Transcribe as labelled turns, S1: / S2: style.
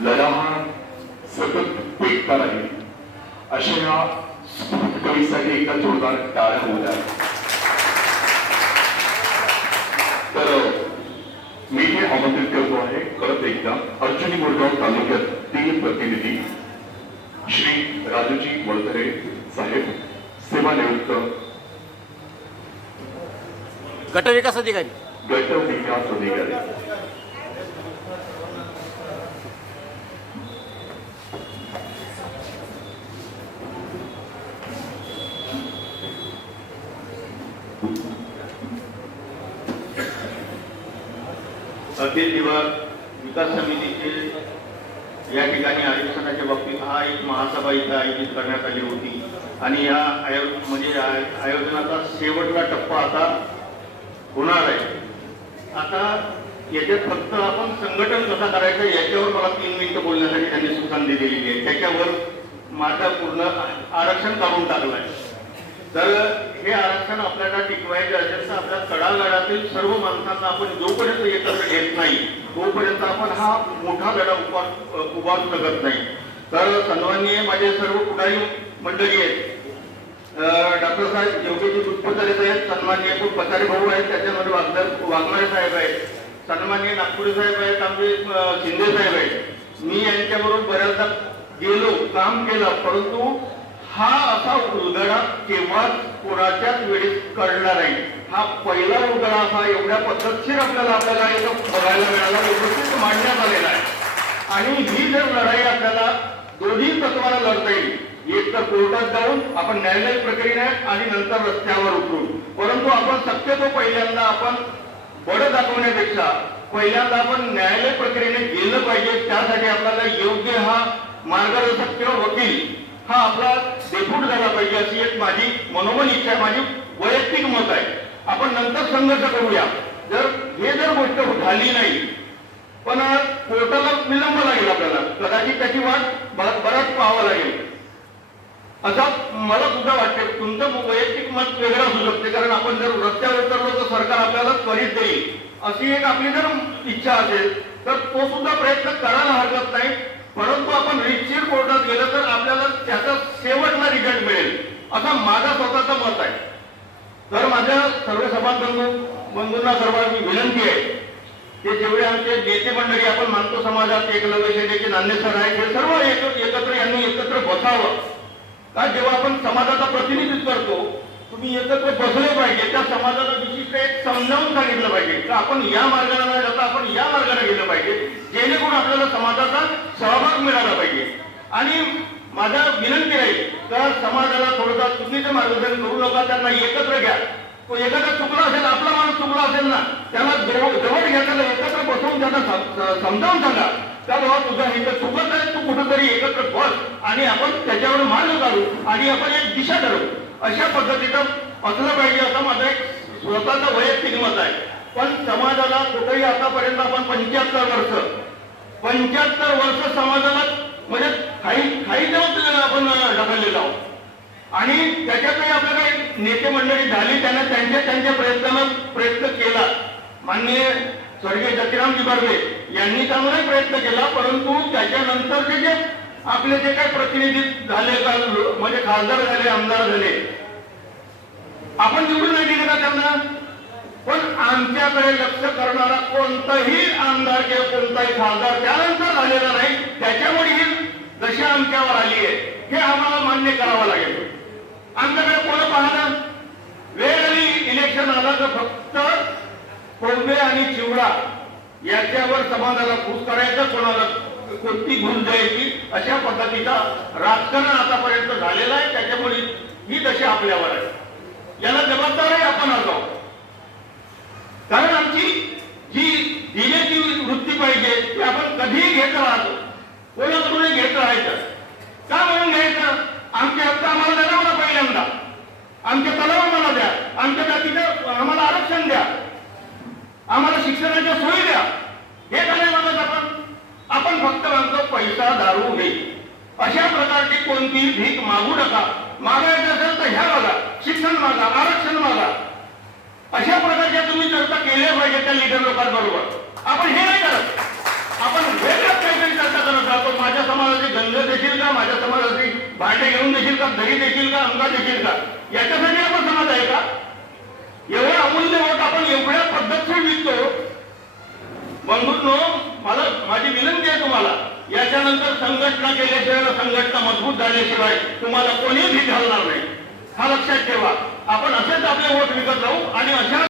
S1: लढा सतत पेटता राहील अशा या स्फूर्त कवीसाठी एकदा जोरदार टाळ्या होऊ द्या. तर मी हे आमंत्रित करतो आहे. परत एकदा अर्जुनी मुरगाव तालुक्यात तीन प्रतिनिधी श्री राजूजी वळधरे साहेब सेवानिवृत्त.
S2: गटविकास अधिकारी.
S1: गट विकास अधिकारी.
S3: अखिल दिवस विकास समितीचे या ठिकाणी आरक्षणाच्या बाबतीत हा एक महासभा इथं आयोजित करण्यात आली होती. आणि या आयो म्हणजे आय- आयोजनाचा शेवटचा टप्पा आता होणार आहे. आता याच्यात फक्त आपण संघटन कसं करायचं याच्यावर मला तीन मिनिटं बोलण्यासाठी त्यांनी सूचना दिलेली आहे. त्याच्यावर माझा पूर्ण आरक्षण काढून टाकलं आहे तर हे आरक्षण आपल्याला टिकवायचे असेल तर आपल्या तळागाळातील सर्व माणसांना आपण जोपर्यंत एकत्र घेत नाही तोपर्यंत आपण हा मोठा लढा उभा उभारू शकत नाही. तर सन्माननीय माझे सर्व पुढारी मंडळी आहेत डॉक्टर साहेब योगेजी दुष्पचारे आहेत सन्माननीय पचारे भाऊ आहेत त्याच्यामध्ये वागदर वाघमारे साहेब आहेत सन्माननीय नागपुरे साहेब आहेत आमचे शिंदे साहेब आहेत. मी यांच्याबरोबर बऱ्याचदा गेलो काम केलं परंतु हा असा उदळा केव्हाच कोणाच्याच वेळेस कळणार नाही. हा पहिला उदळा हा एवढ्या पद्धतशीर आपल्याला आपल्याला इथं बघायला मिळाला व्यवस्थित मांडण्यात आलेला आहे. आणि ही जर लढाई आपल्याला दोन्ही तत्वाला लढता येईल एक तर कोर्टात जाऊन आपण न्यायालय प्रक्रियेने आणि नंतर रस्त्यावर उतरून. परंतु आपण शक्यतो पहिल्यांदा आपण बड दाखवण्यापेक्षा पहिल्यांदा आपण न्यायालय प्रक्रियेने गेलं पाहिजे त्यासाठी आपल्याला योग्य हा मार्गदर्शक किंवा वकील हा आपला डेप्यूट झाला पाहिजे अशी एक माझी मनोमन इच्छा आहे माझी वैयक्तिक मत आहे. आपण नंतर संघर्ष करूया. जर हे जर गोष्ट झाली नाही पण कोर्टाला विलंब लागेल आपल्याला. कदाचित त्याची वाट बराच पाहावा लागेल. असा मला सुद्धा वाटते तुमचं वैयक्तिक मत वेगळं असू शकते कारण आपण जर रस्त्यावर उतरलो तर सरकार आपल्याला त्वरित देईल. अशी एक आपली जर इच्छा असेल तर तो सुद्धा प्रयत्न करायला हरकत नाही. परंतु आपण रिच कोर्टात गेलं तर आपल्याला त्याचा शेवटला रिझल्ट मिळेल असा माझा स्वतःचा मत आहे. तर माझ्या सर्व सभाबंधू बंधूंना सर्वांची विनंती आहे ते जेवढे आमचे नेते मंडळी आपण मानतो समाजात एकलव्य सेनेचे नांदे सर आहेत हे सर्व एकत्र यांनी एकत्र बसावं. का जेव्हा आपण समाजाचा प्रतिनिधित्व करतो तुम्ही एकत्र बसले पाहिजे. त्या समाजाला विशिष्ट एक समजावून सांगितलं पाहिजे. का आपण या मार्गाने न जाता आपण या मार्गाने गेलं पाहिजे. जेणेकरून आपल्याला समाजाचा सहभाग मिळाला पाहिजे. आणि माझा विनंती राहील तर समाजाला थोडंसं चुकीचं मार्गदर्शन करू नका त्यांना एकत्र घ्या. तो एखादा चुकला असेल आपला माणूस चुकला असेल ना त्याला जवळ घ्या त्याला एकत्र बसवून त्यांना समजावून सांगा. का बाबा तुझा हे तर चुकत आहे तू कुठंतरी एकत्र बस आणि आपण त्याच्यावर मार्ग काढू आणि आपण एक दिशा ठरवू अशा पद्धतीचं असलं पाहिजे असं माझं एक स्वतःचं वैयक्तिक मत आहे. पण समाजाला कुठेही आतापर्यंत आपण पंच्याहत्तर वर्ष पंच्याहत्तर वर्ष समाजाला म्हणजे काही काही जाऊन आपण ढकललेलो आहोत आणि त्याच्यातही आपल्याला काही नेते मंडळी झाली त्यांना त्यांच्या त्यांच्या प्रयत्नानं प्रयत्न केला. माननीय स्वर्गीय जतिराम बर्वे यांनी चांगलाही प्रयत्न केला परंतु त्याच्यानंतरचे जे आपले जे काही प्रतिनिधी झाले का म्हणजे खासदार झाले आमदार झाले आपण निवडून नाही दिले का त्यांना? पण आमच्याकडे लक्ष करणारा कोणताही आमदार किंवा कोणताही खासदार त्यानंतर झालेला नाही. त्याच्यामुळे ही दशा आमच्यावर आली आहे हे आम्हाला मान्य करावं लागेल. आमच्याकडे कोण पाहणार? वेळ आणि इलेक्शन आलं तर फक्त कोंबे आणि चिवडा याच्यावर समाजाला खुश करायचं कोणाला कोणती घुस द्यायची अशा पद्धतीचा राजकारण आतापर्यंत झालेलं आहे. त्याच्यामुळे ही दशा आपल्यावर आहे. याला जबाबदारही आपण आलो कारण आमची जी दिलेची वृत्ती पाहिजे ती आपण कधीही घेत राहतो कोणाकडूनही घेत राहायचं का म्हणून घ्यायचं आमचे हक्क आम्हाला द्या ना मला पहिल्यांदा आमच्या तलाव मला द्या आमच्या जातीचं आम्हाला आरक्षण द्या आम्हाला शिक्षणाच्या सोयी द्या हे का नाही म्हणत आपण आपण फक्त म्हणतो पैसा दारू घे अशा कोणती भीक मागू नका. मागायचं असेल तर ह्या मागा शिक्षण मागा आरक्षण मागा. अशा प्रकारच्या तुम्ही चर्चा केल्या पाहिजे त्या लिडर लोकांबरोबर. आपण हे नाही करत. आपण वेगळ्याच काहीतरी चर्चा करत राहतो. माझ्या समाजाचे गंध देशील का? माझ्या समाजाची भांडे घेऊन देशील का? दही देशील का? अंगा देशील का? याच्यासाठी आपण समाज आहे का? एवढं अमूल्य होत आपण एवढ्या पद्धतीने विकतो. बंधूंनो मला माझी विनंती तुम्हाला. याच्यानंतर संघटना केल्याशिवाय संघटना मजबूत झाल्याशिवाय तुम्हाला कोणी भी घालणार नाही. हा लक्षात ठेवा. आपण असेच आपले वोट विकत राहू आणि अशा